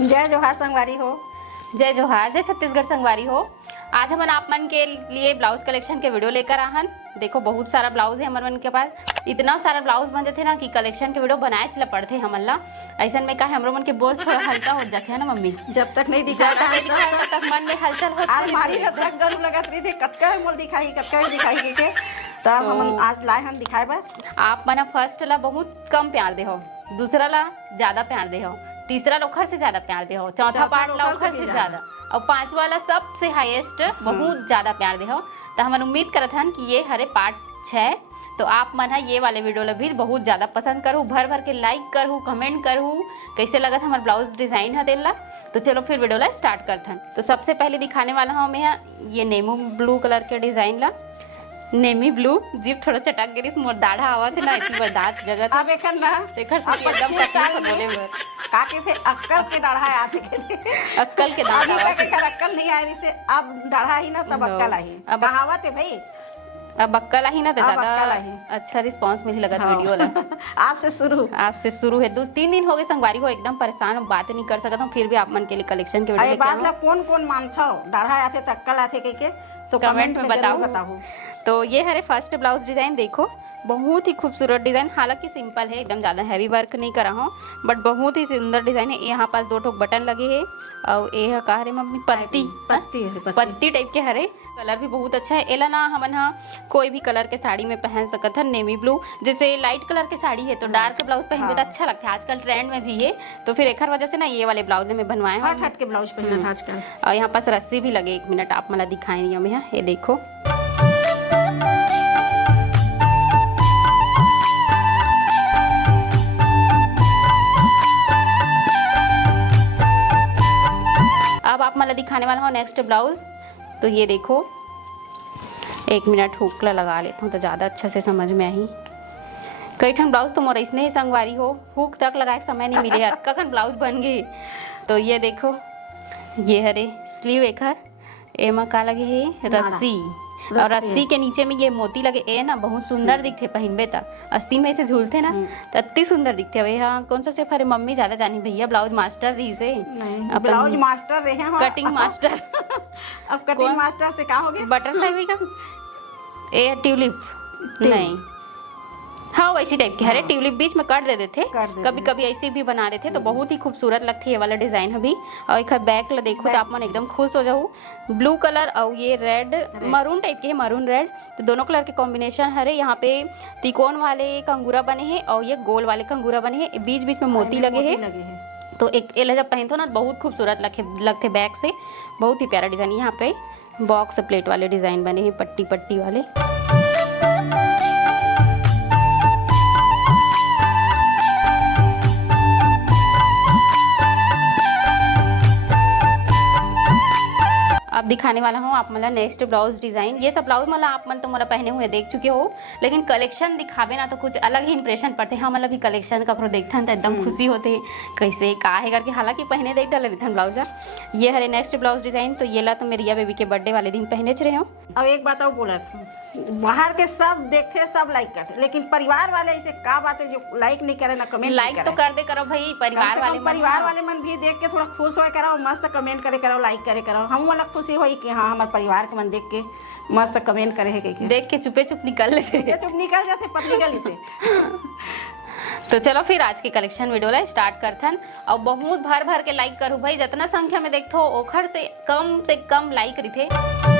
जय जोहार संगवारी हो। जय जोहार, जय छत्तीसगढ़ संगवारी हो। आज हमन आप मन के लिए ब्लाउज कलेक्शन के वीडियो लेकर आहन। देखो बहुत सारा ब्लाउज है हमन मन के पास। इतना सारा ब्लाउज बन जाते ना कि कलेक्शन के वीडियो बनाए चला पड़ते हमन ला। ऐसा में कहा हमरो मन के बोझ थोड़ा हल्का हो जाते है ना मम्मी। जब तक नहीं दिखा तब तक मन में हलचल होता है। अलमारी में धक गरू लगत रही थी कतका मोल दिखाई के तब हम आज लाए हम दिखाए बा। आप मना फर्स्ट ला बहुत कम प्यार दे हो, दूसरा ला ज्यादा प्यार दे हो, तीसरा लोखर से ज्यादा प्यार दे हो, चौथा पार्ट लोखर से ज्यादा और पांचवा वाला सबसे हाईएस्ट बहुत ज्यादा प्यार दे हो। तो हम उम्मीद करत हन कि ये हरे पार्ट 6 तो आप मन ये वाले वीडियो ला भी बहुत ज्यादा पसंद करूँ, भर भर के लाइक करूँ, कमेंट करूँ कैसे लगत हमारे ब्लाउज डिजाइन है देला। तो चलो फिर वीडियो ला स्टार्ट करते हैं। तो सबसे पहले दिखाने वाला हूँ मैं ये नेमू ब्लू कलर के डिजाइन ला। नेमी ब्लू जीप थोड़ा चटक गिरी मोर दाढ़ा आवा थे ना इतनी बर्दाश्त जगह अब एकन ना देखर से एकदम तकलीफ बोले बर का के थे अक्कल के दाढ़ा आते के अक्कल के दाढ़ा आवा के अक्कल नहीं आ रही से अब दाढ़ा ही ना तब अक्कल आई। अब कहावत है भाई अब अक्कल ही ना तो ज्यादा अच्छा रिस्पांस मिली लगा वीडियो ला। आज से शुरू है 2-3 दिन हो गए संगवारी हो एकदम परेशान बात नहीं कर सकता हूँ फिर भी आप मन के लिए कलेक्शन के वीडियो बात ला कौन मानता हो दाढ़ा आते तो अक्कल आते के तो कमेंट में बताओ। तो ये हरे फर्स्ट ब्लाउज डिजाइन देखो बहुत ही खूबसूरत डिजाइन, हालांकि सिंपल है एकदम ज़्यादा हैवी वर्क नहीं करा हूँ बट बहुत ही सुंदर डिजाइन है। यहाँ पास 2 ठोक बटन लगे हैं और ये कहा रे मम्मी पत्ती टाइप के हरे कलर भी बहुत अच्छा है। एला ना हमन कोई भी कलर के साड़ी में पहन सकत है। नेवी ब्लू जैसे लाइट कलर के साड़ी है तो डार्क ब्लाउज पहनते तो अच्छा लगता है, आजकल ट्रेंड में भी है तो फिर एक वजह से ना ये वाले ब्लाउज में बनवाए हट के ब्लाउज पहनना आजकल। और यहाँ पास रस्सी भी लगे, 1 मिनट आप मला दिखाएंगे हमें यहाँ ये देखो। अब आप मला दिखाने वाला हूँ नेक्स्ट ब्लाउज। तो ये देखो 1 मिनट हुक लगा लेता हूँ तो ज़्यादा अच्छा से समझ में आई। कई ठन ब्लाउज तो मोर इसने ही संगवारी हो हुक तक लगाए समय नहीं मिले कखन ब्लाउज बन गए। तो ये देखो ये हरे स्लीव एक एमा का लगे है रस्सी और रस्सी के नीचे में ये मोती लगे ए ना बहुत सुंदर दिखते पहनबे त अस्तीन में से झूलते ना तो अति सुंदर दिखते। अब यहाँ कौन सा सिर्फ हरे मम्मी ज्यादा जानी भैया ब्लाउज मास्टर रही से ब्लाउज मास्टर रहे हैं कटिंग मास्टर अब कटिंग मास्टर से क्या हो गया बटरफ्लाई भी का ए ट्यूलिप नहीं हाँ वैसी टाइप के हरे ट्यूलिप बीच में कर देते थे कभी कभी ऐसे भी बना देते तो बहुत ही खूबसूरत लगती है ये वाला डिजाइन अभी। और एक बैक ला देखो तो आप मन एकदम खुश हो जाओ। ब्लू कलर और ये रेड मरून टाइप के है, मरून रेड तो दोनों कलर के कॉम्बिनेशन हरे। यहाँ पे त्रिकोण वाले कंगूरा बने हैं और ये गोल वाले कंगूरा बने हैं, बीच बीच में मोती लगे हैं। तो एक एला जब पहनते हो ना बहुत खूबसूरत लगते बैक से, बहुत ही प्यारा डिजाइन। यहाँ पे बॉक्स प्लेट वाले डिजाइन बने हैं पट्टी पट्टी वाले। अब दिखाने वाला हूँ आप मतलब नेक्स्ट ब्लाउज डिजाइन। ये सब ब्लाउज मतलब आप मन तो मोला पहने हुए देख चुके हो लेकिन कलेक्शन दिखावे ना तो कुछ अलग ही इंप्रेशन पड़ते हैं। मतलब भी कलेक्शन ककरो देखथन तो एकदम खुशी होते कैसे का है करके, हालांकि पहने देख डाले देथन ब्लाउज। ये हरे नेक्स्ट ब्लाउज डिजाइन तो ये ला तो मेरी रिया बेबी के बर्थडे वाले दिन पहने रहे हो। अब एक बात और बोला था बाहर के सब देखते सब लाइक करते लेकिन परिवार वाले ऐसे का बात है जो लाइक नहीं करे ना कमेंट लाइक तो कर दे करो भाई परिवार वाले मन भी देख के थोड़ा खुश हो करो, मस्त कमेंट करे करो, लाइक करे करो। हम वाला खुशी होई कि हाँ हमारे परिवार के मन देख के मस्त कमेंट करे है के देख के चुपे चुप निकल लेते चुप निकल जाते पतली गली से। तो चलो फिर आज के कलेक्शन वीडियो ला स्टार्ट करथन और बहुत भर भर के लाइक करूँ भाई, जितना संख्या में देखो ओखर से कम लाइक रही थे।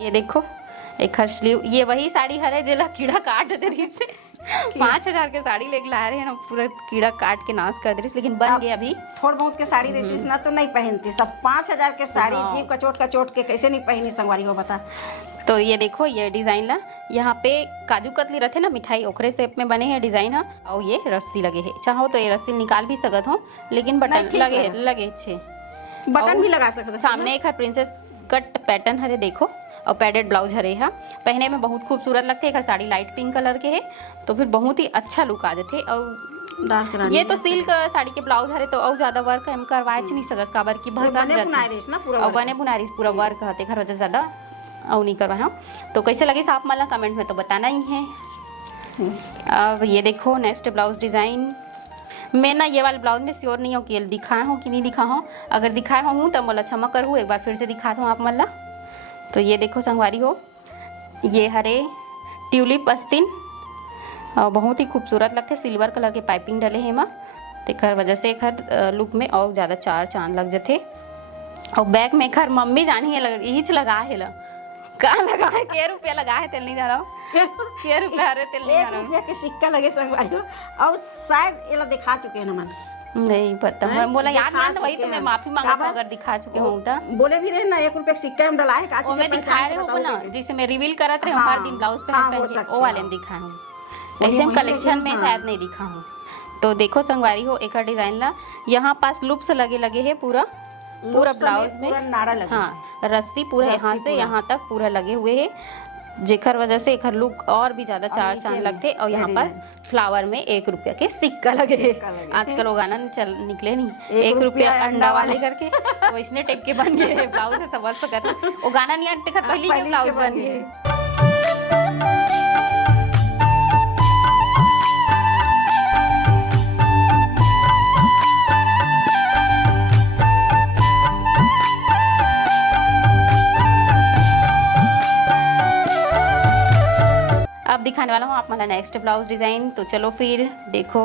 ये देखो एक हर स्लीव ये वही साड़ी हरे जिला कीड़ा काट दे रही से 5000 के साड़ी लेके ला रहे हैं ना पूरा कीड़ा काट के नाश कर दे रही लेकिन बन गया। अभी थोड़ा बहुत के साड़ी देती ना तो नहीं पहनती, सब 5000 के साड़ी जीप कचोट के कैसे नहीं पहनी संगवारी हो बता। तो ये देखो ये डिजाइन ला यहाँ पे काजू कतली रहते ना मिठाई ओखरे शेप में बने हैं डिजाइन है और ये रस्सी लगे है। चाहो तो ये रस्सी निकाल भी सकत हो लेकिन बटन लगे छे बटन भी लगा सकते। सामने एक प्रिंसेस कट पैटर्न हरे देखो और पैडेड ब्लाउज हरे है, पहने में बहुत खूबसूरत लगते हैं। साड़ी लाइट पिंक कलर के है तो फिर बहुत ही अच्छा लुक आ जाते और डार्क रानी ये तो सिल्क साड़ी के ब्लाउज हरे तो और ज्यादा वर्क हम करवाए नहीं सकत काबर की बने भसा बुनाई रहीस ना पूरा और बने बुनारी पूरा वर्क हते घर वजह ज्यादा और नहीं करवाए हम। तो कैसे लगे आप मला कमेंट में तो बताना ही है। अब ये देखो नेक्स्ट ब्लाउज डिजाइन। मैं ना ये वाले ब्लाउज में श्योर नहीं हूँ कि दिखाए हूँ कि नहीं दिखा हूँ, अगर दिखाए हूँ तो मोला क्षमा करूँ, एक बार फिर से दिखा दूँ आप मला। तो ये देखो संगवारी हो, ये हरे ट्यूलिप अस्तीन और बहुत ही खूबसूरत लगते, सिल्वर कलर के पाइपिंग डले हैं एमा, तेकर वजह से एकर लुक में और ज़्यादा चार चांद लग जाते। और बैक में एकर मम्मी जानी है यही लगा है ला का लगा है, के रुपया लगा है तेल नहीं जा रहा हूँ, के रुपया हरे तेल नहीं जा रहा हूँ। 1 रुपया के सिक्का लगे संगवारी हो, और शायद ये लोग दिखा चुके हैं ना मन, नहीं पता, मैं बोला याद नहीं, वही तो चुके मैं हैं। माफी मांगा अगर दिखा चुके हूँ तो। बोले भी रहे ना 1 रुपया के सिक्का हम डलाए का और मैं दिखा रहे हो ना जिसे मैं रिवील करत रहे हूँ हर दिन ब्लाउज पे पहन के, वो वाले में दिखा हूँ, ऐसे हम कलेक्शन में शायद नहीं दिखा हूँ। तो देखो संगवारी हो एक डिजाइन ला, यहाँ पास लूप्स लगे लगे है पूरा ब्लाउज में, नाड़ा लगा, हाँ रस्सी पूरा यहाँ से यहाँ तक पूरा लगे हुए है, जेकर वजह से एक लुक और भी ज्यादा चार चांद लगते। और यहाँ पास फ्लावर में 1 रुपया के सिक्का लगे है। आजकल वो गाना चल निकले नहीं 1 रुपया अंडा वाले करके, तो इसने टाइप के बन गए है ब्लाउज है, समझ सकते वो गाना नहीं आते पहले के ब्लाउज बन गए। अब दिखाने वाला हूँ आप मला नेक्स्ट ब्लाउज डिजाइन। तो चलो फिर देखो,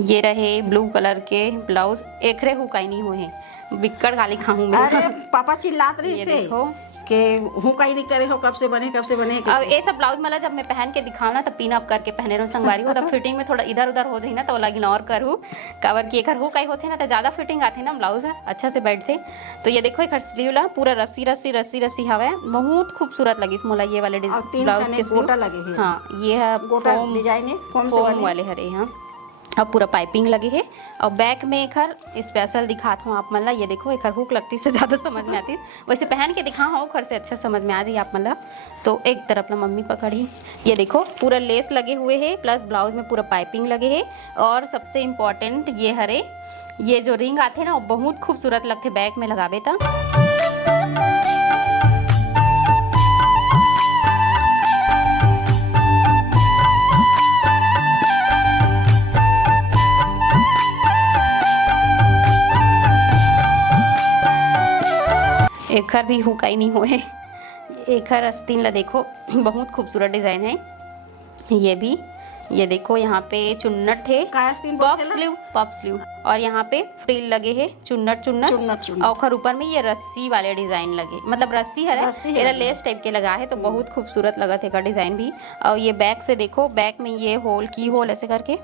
ये रहे ब्लू कलर के ब्लाउज, एकरे हुकाई नहीं हुए हैं, बिक्कड़ गाली खाऊं मैं। अरे पापा चिल्लात रही ये से देखो कि हूँ कहीं नहीं करे हो, कब से बने अब ये सब ब्लाउज मला जब मैं पहन के दिखाऊँ ना, तब पिन अप करके पहने रहूँ संगवारी हो, तब फिटिंग में थोड़ा इधर उधर हो रही ना, तो लगिन और करूँ कवर की एक हो कहीं होते ना तो ज़्यादा फिटिंग आती ना, ब्लाउज अच्छा से बैठते। तो ये देखो एक स्लीव ला पूरा रस्सी रस्सी रस्सी रस्सी हवा, बहुत खूबसूरत लगी मोला ये वाले ब्लाउज के गोटा लगे हैं। हाँ ये है गोटा डिजाइन है, फोम वाले हरे यहाँ, अब पूरा पाइपिंग लगे है। और बैक में एक हर स्पेशल दिखाता हूँ आप मला, ये देखो एक हर हुक लगती से ज़्यादा समझ में आती, वैसे पहन के दिखा हूँ घर से अच्छा समझ में आ जाए आप मला। तो एक तरफ ना मम्मी पकड़ी, ये देखो पूरा लेस लगे हुए है, प्लस ब्लाउज में पूरा पाइपिंग लगे है। और सबसे इम्पोर्टेंट ये हरे ये जो रिंग आते ना, वो बहुत खूबसूरत लगते बैक में लगावे था। एक भी हुकाई नहीं हुए, एक अस्तीन ला देखो बहुत खूबसूरत डिजाइन है ये भी। ये देखो यहाँ पे चुन्नट है, पफ स्लीव और यहाँ पे फ्रिल लगे है, चुन्नट और खर ऊपर में ये रस्सी वाले डिजाइन लगे, मतलब रस्सी है लेस टाइप के लगा है, तो बहुत खूबसूरत लगा थे का डिजाइन भी। और ये बैक से देखो, बैक में ये की होल ऐसे करके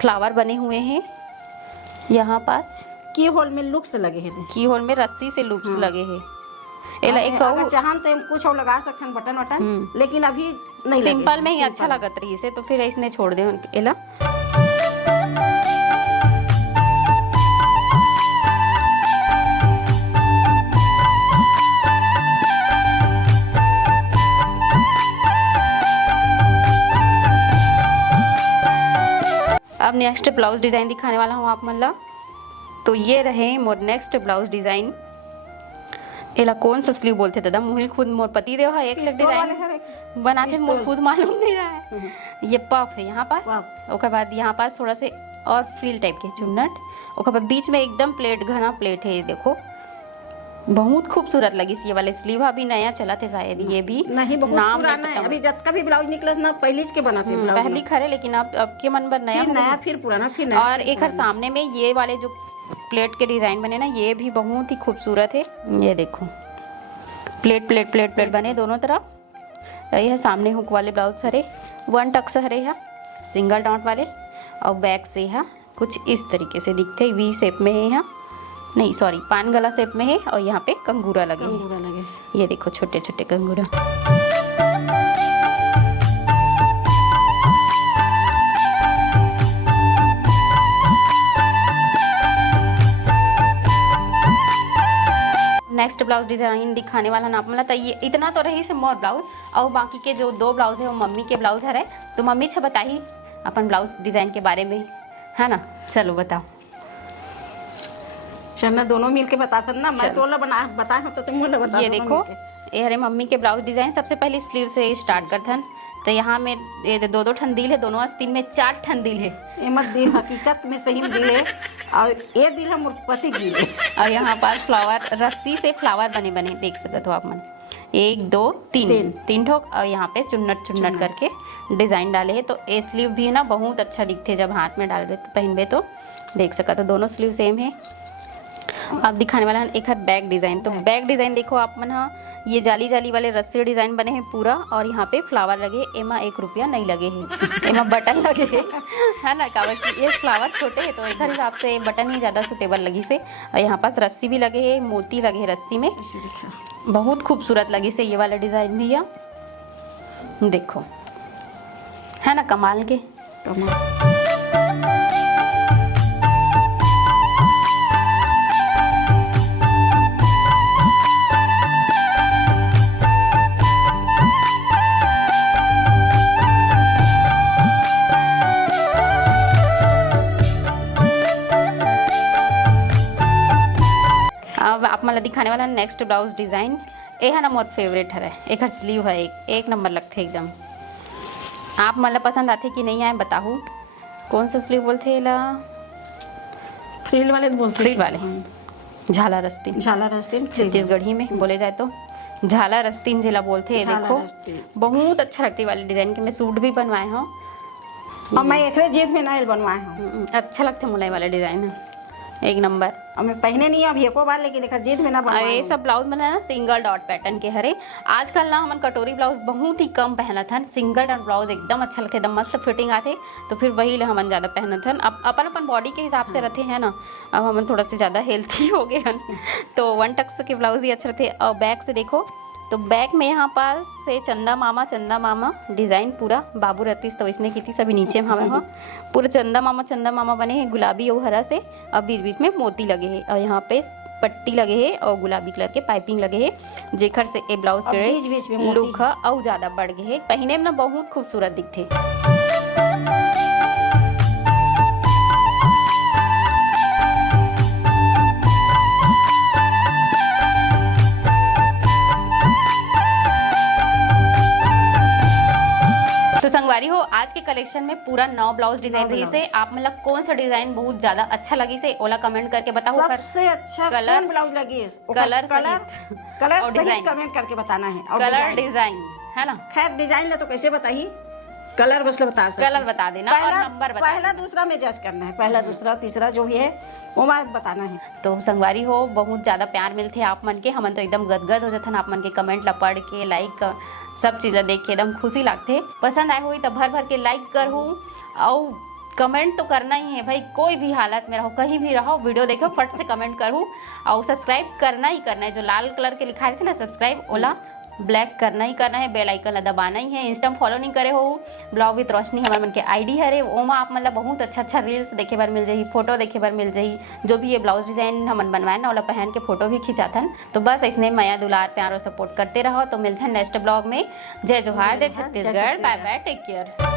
फ्लावर बने हुए हैं, यहाँ पास की होल में लुक्स लगे हैं, की होल में रस्सी से लुक्स लगे हैं। एला एक अगर चाहन तो कुछ और लगा सकते हैं बटन वटन, लेकिन अभी नहीं सिंपल में ही अच्छा लगत रही से, तो फिर इसने छोड़ दे एला। अब नेक्स्ट ब्लाउज डिजाइन दिखाने वाला हूँ आप मला। तो ये रहे मोर नेक्स्ट ब्लाउज डिजाइन, एला कौन सा स्लीव बोलते दादा, मुझे खुद मोर पति देव है एक से डिजाइन बनाते, मोर खुद मालूम नहीं रहा है। ये पफ है यहाँ पास, उसके बाद यहाँ पास थोड़ा से और फ्रिल टाइप के चुन्नट, उसके बाद बीच में एकदम प्लेट घना प्लेट है, ये देखो बहुत खूबसूरत लगी। ये वाले स्लीव अभी नया चला थे शायद, ये भी नहीं बहुत नाम पुराना है, अभी जब का भी ब्लाउज निकला ना पहले के बनाते ब्लाउज, पहली खरे, लेकिन अब के मन पर नया फिर पुराना फिर नया। और एक सामने में ये वाले जो प्लेट के डिजाइन बने ना, ये भी बहुत ही खूबसूरत है। ये देखो प्लेट प्लेट प्लेट प्लेट बने दोनों तरफ। ये है सामने हुक वाले ब्लाउज हरे, 1 टक्स हरे है सिंगल डॉट वाले, और बैक से है कुछ इस तरीके से दिखते, वी शेप में है यहाँ, नहीं सॉरी पान गला शेप में है। और यहाँ पे कंगूरा लगे, ये देखो छोटे छोटे कंगूरा। नेक्स्ट ब्लाउज डिजाइन दिखाने वाला ना मतलब, ये इतना तो रही से मोर ब्लाउज, और बाकी के जो 2 ब्लाउज है वो मम्मी के ब्लाउज है। तो मम्मी छे बताई अपन ब्लाउज डिजाइन के बारे में, है ना। चलो बताओ। चलना दोनों मिलके बताते ना, मैं तो वाला बता तो तुम वाला बता। ये देखो, ये हरे मम्मी के ब्लाउज डिजाइन। सबसे पहले स्लीव से स्टार्ट करते हैं। तो यहाँ में ये दो ठंडील है, दोनों आस्तीन में 4 ठंडील है। ये मत दिल हकीकत में सही में दिल है, और ये दिल है मुर्पति दिल है। और यहाँ पास फ्लावर, रस्सी से फ्लावर बने बने देख सकते हो आप मन। 1 2 3 ठोक, और यहाँ पे चुन्नट करके डिजाइन डाले है। तो ये स्लीव भी है ना बहुत अच्छा दिखते जब हाथ में डाल रहे तो पहनबे तो देख सका। तो दोनों स्लीव सेम है। अब दिखाने वाला है एक है बैक डिजाइन। तो बैक डिजाइन देखो आप मन, हाँ ये जाली जाली वाले रस्सी डिजाइन बने हैं पूरा, और यहाँ पे फ्लावर लगे। एमा 1 रुपया नहीं लगे हैं, एमा बटन लगे है ना। काबर की ये फ्लावर छोटे है तो एक हिसाब से बटन ही ज़्यादा सुटेबल लगी से। और यहाँ पास रस्सी भी लगे है, मोती लगे है रस्सी में, बहुत खूबसूरत लगी से ये वाला डिजाइन भैया। देखो है ना कमाल के। अब आप मतलब दिखाने वाला नेक्स्ट ब्लाउज डिजाइन। ये है ना मोर फेवरेट है, एक हर स्लीव है, एक नंबर लगते एकदम। आप मतलब पसंद आते कि नहीं आए बताओ। कौन सा स्लीव बोलते ला? फ्रिल वाले बोलते, फ्रिल वाले झाला रस्तीन, झाला रस्तीन छत्तीसगढ़ी में बोले जाए तो झाला रस्तीन जिला बोलते हैं। देखो बहुत अच्छा लगती है वाली डिजाइन के। मैं सूट भी बनवाए हूँ और मैं एक जेब में नाइल बनवाए हूँ। अच्छा लगते मुलाई वाला डिजाइन है एक नंबर। और मैं पहने नहीं अब एको बार, लेकिन एक जेब में ना बनवाए। ये सब ब्लाउज में ना सिंगल डॉट पैटर्न के हरे। आजकल ना हमन कटोरी ब्लाउज बहुत ही कम पहनत हन। सिंगल डॉट ब्लाउज एकदम अच्छा लगते, एकदम मस्त फिटिंग आते। तो फिर वही हमन ज़्यादा पहनत हन। अब अपन बॉडी के हिसाब से रहते हैं ना। अब हमन थोड़ा से ज़्यादा हेल्थी हो गए हन तो 1 टक्स के ब्लाउज ही अच्छे रहते। और बैक से देखो तो बैक में यहाँ पास से चंदा मामा डिजाइन पूरा बाबू रतीस तो इसने की थी सभी नीचे में हमें पूरा चंदा मामा बने हैं गुलाबी और हरा से। और बीच बीच में मोती लगे हैं, और यहाँ पे पट्टी लगे हैं और गुलाबी कलर के पाइपिंग लगे हैं। जेखर से ए ब्लाउज के बीच में लुक और ज्यादा बढ़ गए हैं। पहने में ना बहुत खूबसूरत दिखते। तो संगवारी हो आज के कलेक्शन में पूरा 9 ब्लाउज डिजाइन रही से। आप मतलब कौन सा डिजाइन बहुत ज्यादा अच्छा लगी से ओला कमेंट करके बताओ। सबसे अच्छा कलर कौन ब्लाउज लगी, कलर कलर सही कमेंट करके बताना है। और कलर डिजाइन है ना। खैर डिजाइन ले तो कैसे बताइए, कलर बस बता सकते, कलर बता देना और नंबर बता पहला दूसरा में जज करना है, पहला दूसरा तीसरा जो भी है वो बात बताना है। तो संगवारी हो बहुत ज्यादा प्यार मिलते आप मन के। हमन तो एकदम गदगद हो जाते आप मन के कमेंट ला पढ़ के, लाइक सब चीज़ देख के एकदम खुशी लगते। पसंद आए हुई तो भर भर के लाइक करूँ और कमेंट तो करना ही है भाई। कोई भी हालत में रहो, कहीं भी रहो, वीडियो देखो फट से कमेंट करूँ। और सब्सक्राइब करना ही करना है। जो लाल कलर के लिखा रहे थे ना सब्सक्राइब, ओला ब्लैक करना ही करना है। बेल आइकन दबाना ही है। इंस्टा फॉलो नहीं करे हो ब्लॉग विथ रोशनी हमारे मन के आईडी है रे। ओमा आप मतलब बहुत अच्छा रील्स देखे बार मिल जाही, फोटो देखे बार मिल जाही। जो भी ये ब्लाउज डिजाइन हमन बनवाए ना ओला पहन के फोटो भी खिंचाथन। तो बस इसने माया दुलार प्यार और सपोर्ट करते रहो। तो मिलते हैं नेक्स्ट ब्लॉग में। जय जोहार, जय Chhattisgarh, bye bye, take care.